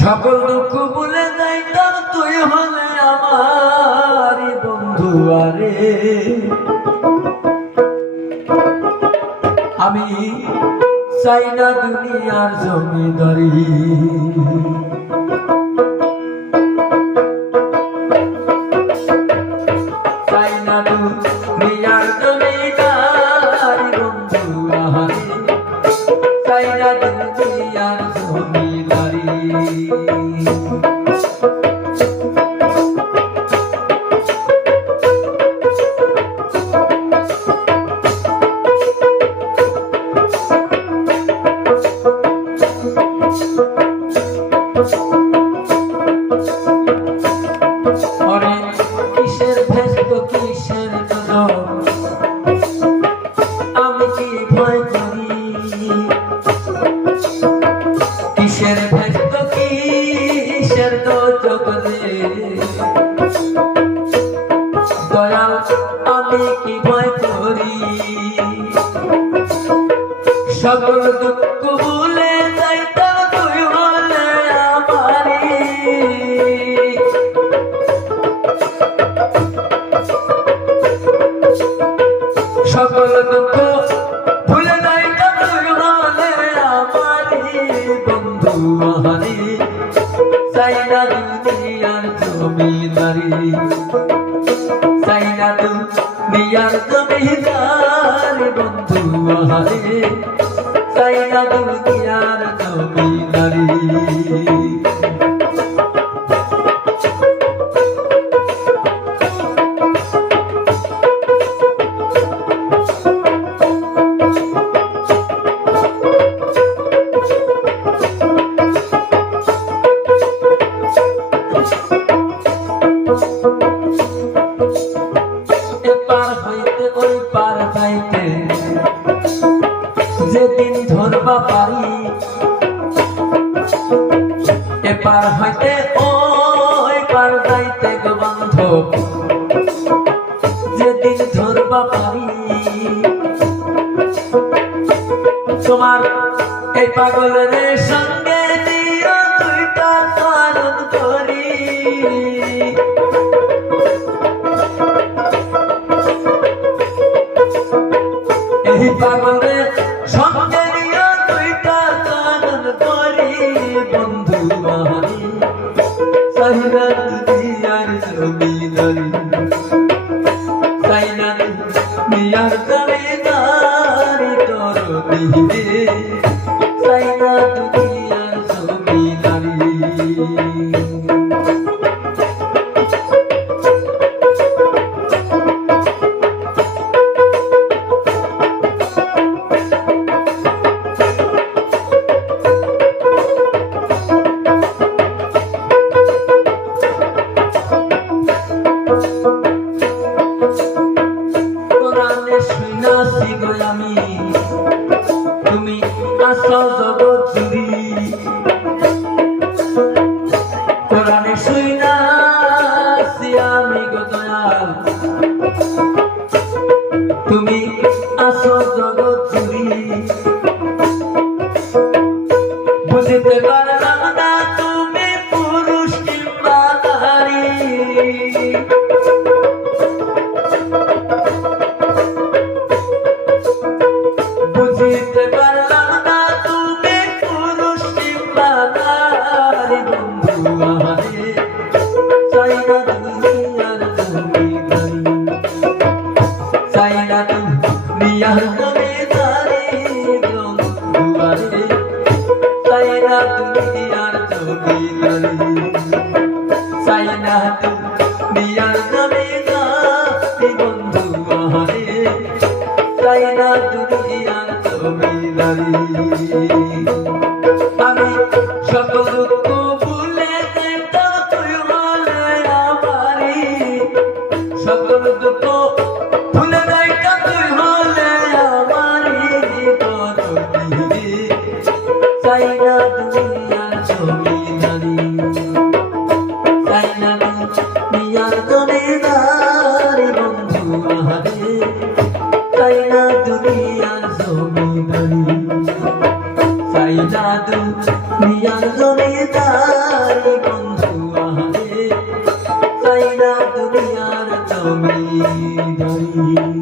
সকল দুঃখ ভুলে যাইতাম তুই হলে আমার বন্ধু। আরে আমি চাই না দুনিয়ার জমিদারি, চাই না দুনিয়ার জমিদারি বন্ধু। আরে চাই না দুনিয়ার জমিদারি। কিসের ভেস্ত কিসের আমি কি ভয় করি, কিসের ভেস্ত কিসের জগতে দয়াল আমি কি ভয় করি। সকল দুঃখ ভুলে যাইতা তুই হলে আমারি, সকল দুঃখ ভুলে যাইতা তুই হলে আমারি বন্ধু। আহারে চাই না দুনিয়ার জমিদারি, চাই না দুনিয়ার জমিদারি বন্ধু। আহারে চাই না দুনিয়ার জমিদারি। এপার হইতে ওই পার যাইতে যেদিন ধরবা পারি, এপার হইতে ওই পার যাইতে গো বান্ধব যেদিন ধরবা পারি, তোমার এই পাগলের সঙ্গে নিয়ে দুইটা স্মরণ করি। এই পাগলের সঙ্গে নিয়ে দুইটা স্মরণ করি বন্ধু। আহারে চাই না দুনিয়ার জমিদারি, চাই না দুনিয়ার জমিদারি তোর দিলে, চাই না দুনিয়ার জমিদারি। শুনাছি গো আমি তুমি আসো জগৎ জুড়ি, কোরআনে শুনাছি আমি গো দয়াল তুমি আসো জগৎ জুড়ি। বুঝতে পারলাম না তুমি পুরুষ কিংবা নারী, বুঝতে পারলাম না তুমি পুরুষ কিংবা নারী বন্ধু। আহারে চাই না দুনিয়ার জমিদারি, চাই না দুনিয়ার জমিদারি বন্ধু। আহারে চাই না দুনিয়ার জমিদারি, চাই না দুনিয়ার জমিদারি বন্ধু। আহারে চাই না দুনিয়ার জমিদারি। আমি সকল দুঃখ ভুলে যেতাম তুই হলে আমারি, সকল দুঃখ ভুলে যাইতাম তুই হলে আমারি তোর দিলে, চাই না দুনিয়ার জমিদারি, চাই না দুনিয়ার জমিদারি বন্ধু। আহারে চাই না দুনিয়ার জমিদারি, চাই না দুনিয়ার জমিদারি। জমিদারি